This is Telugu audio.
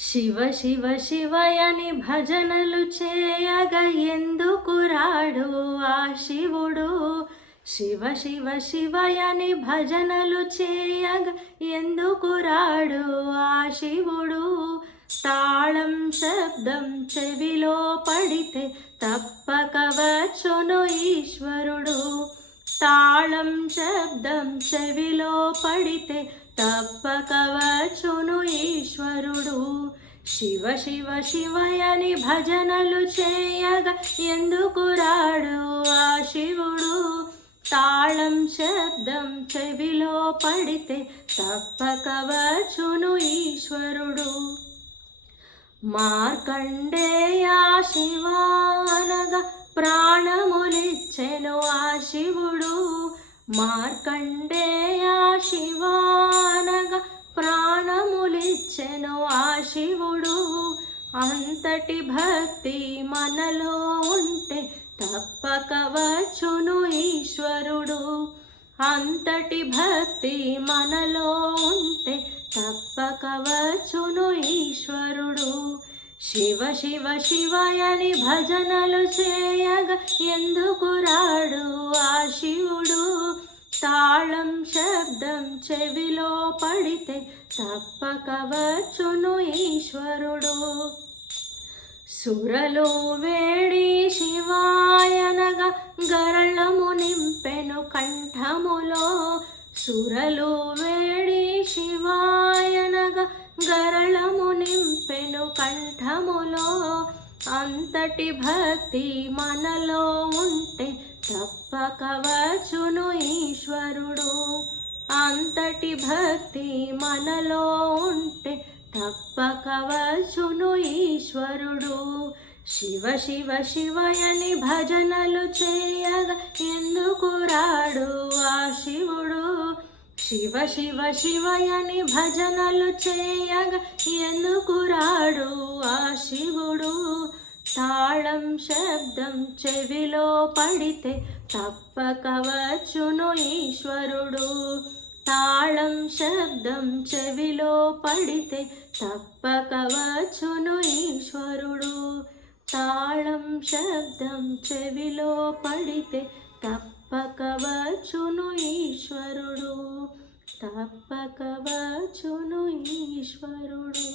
శివ శివ శివయని భజనలు చేయగ ఎందుకు రాడు ఆ శివుడు. శివ శివ శివయని భజనలు చేయగ ఎందుకు రాడు ఆ శివుడు. తాళం శబ్దం చెవిలో పడితే తప్పక వచ్చును ఈశ్వరుడు. తాళం శబ్దం చెవిలో పడితే తప్పక వచ్చును ఈశ్వరుడు. శివ శివ శివయని భజనలు చేయగా ఎందుకు రాడు ఆ శివుడు. తాళం శబ్దం చెవిలో పడితే తప్పక వచ్చును ఈశ్వరుడు. మార్కండేయ శివానగా ప్రాణములిచ్చెను ఆ శివుడు. మార్కండేయ శివానగా ప్రాణములిచ్చెను ఆ శివుడు. అంతటి భక్తి మనలో ఉంటే తప్పక వచ్చును ఈశ్వరుడు. అంతటి భక్తి మనలో ఉంటే తప్పక వచ్చును ఈశ్వరుడు. శివ శివ శివయని భజనలు చేయగా ఎందుకు రాడు ఆ శివుడు. తాళం శబ్దం చెవిలో పడితే తప్పక వచ్చును ఈశ్వరుడు. సురలు వేడి శివాయనగా గరళము నింపెను కంఠములో. సురలు వేడి శివాయనగా గరళము నింపెను కంఠములో. అంతటి భక్తి మనలో ఉంటే తప్పక వచ్చును ఈశ్వరుడు. అంతటి భక్తి మనలో ఉంటే తప్పక వచ్చును ఈశ్వరుడు. శివ శివ శివయని భజనలు చేయగా ఎందుకు రాడు ఆ శివుడు. శివ శివ శివయని భజనలు చేయగా ఎందుకు రాడు ఆ శివుడు. తాళం శబ్దం చెవిలో పడితే తప్పక వచ్చును ఈశ్వరుడు. తాళం శబ్దం చెవిలో పడితే తప్పక వచ్చును ఈశ్వరుడు. తాళం శబ్దం చెవిలో పడితే తప్పక వచ్చును ఈశ్వరుడు. తప్పక వచ్చును ఈశ్వరుడు.